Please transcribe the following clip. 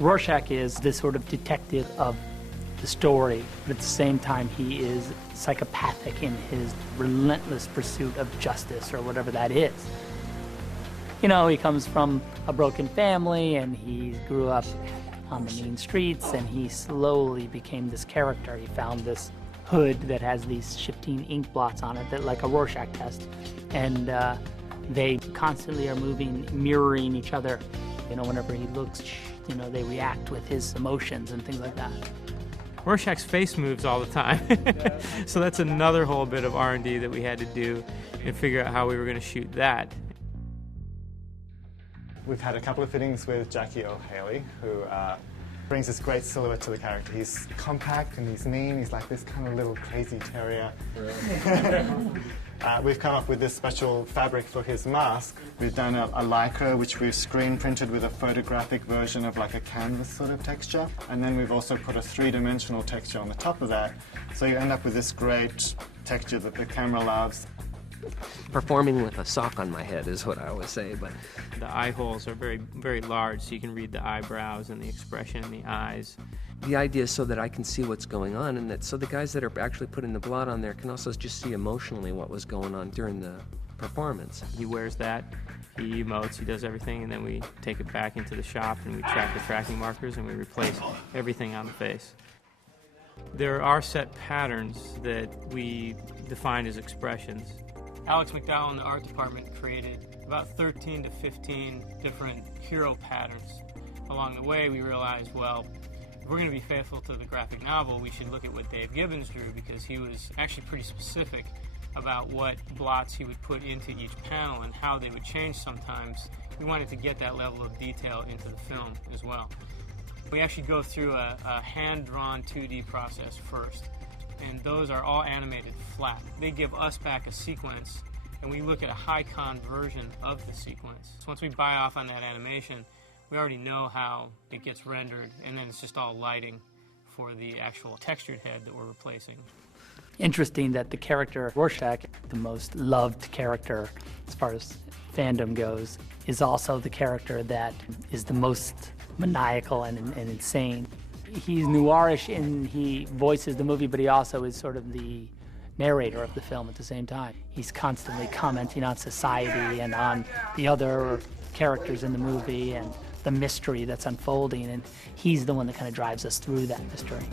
Rorschach is this sort of detective of the story, but at the same time he is psychopathic in his relentless pursuit of justice, or whatever that is. You know, he comes from a broken family, and he grew up on the mean streets, and he slowly became this character. He found this hood that has these shifting ink blots on it, that like a Rorschach test, and they constantly are moving, mirroring each other. You know, whenever he looks, you know, they react with his emotions and things like that. Rorschach's face moves all the time. So that's another whole bit of R&D that we had to do and figure out how we were going to shoot that. We've had a couple of fittings with Jackie O'Haley, who brings this great silhouette to the character. He's compact and he's mean. He's like this kind of little crazy terrier. We've come up with this special fabric for his mask. We've done a lycra, which we've screen printed with a photographic version of like a canvas sort of texture. And then we've also put a three-dimensional texture on the top of that. So you end up with this great texture that the camera loves. Performing with a sock on my head is what I always say, but the eye holes are very, very large, so you can read the eyebrows and the expression in the eyes. The idea is so that I can see what's going on, and that so the guys that are actually putting the blot on there can also just see emotionally what was going on during the performance. He wears that, he emotes, he does everything, and then we take it back into the shop and we track the tracking markers and we replace everything on the face. There are set patterns that we define as expressions. Alex McDowell in the art department created about 13 to 15 different hero patterns. Along the way, we realized, well, if we're going to be faithful to the graphic novel, we should look at what Dave Gibbons drew, because he was actually pretty specific about what blots he would put into each panel and how they would change sometimes. We wanted to get that level of detail into the film as well. We actually go through a hand-drawn 2D process first, and those are all animated flat. They give us back a sequence, and we look at a high-con version of the sequence. So once we buy off on that animation, we already know how it gets rendered, and then it's just all lighting for the actual textured head that we're replacing. Interesting that the character Rorschach, the most loved character as far as fandom goes, is also the character that is the most maniacal and insane. He's noirish and he voices the movie, but he also is sort of the narrator of the film at the same time. He's constantly commenting on society and on the other characters in the movie and the mystery that's unfolding, and he's the one that kind of drives us through that mystery.